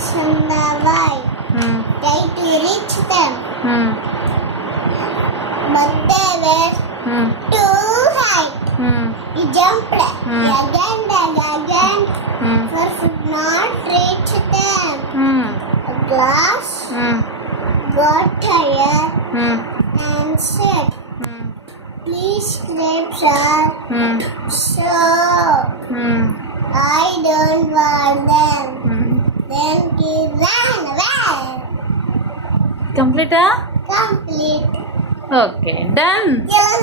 kids in the world. Hmm. To reach them. Hmm. But they were hmm. too high. Hmm. You jumped hmm. again and again. Hmm. We could not reach them. Hmm. A glass hmm. got tired hmm. and said, hmm. Please, grapes are hmm. so. Hmm. I don't want. కంప్లీటా? Complete okay done. ఎలా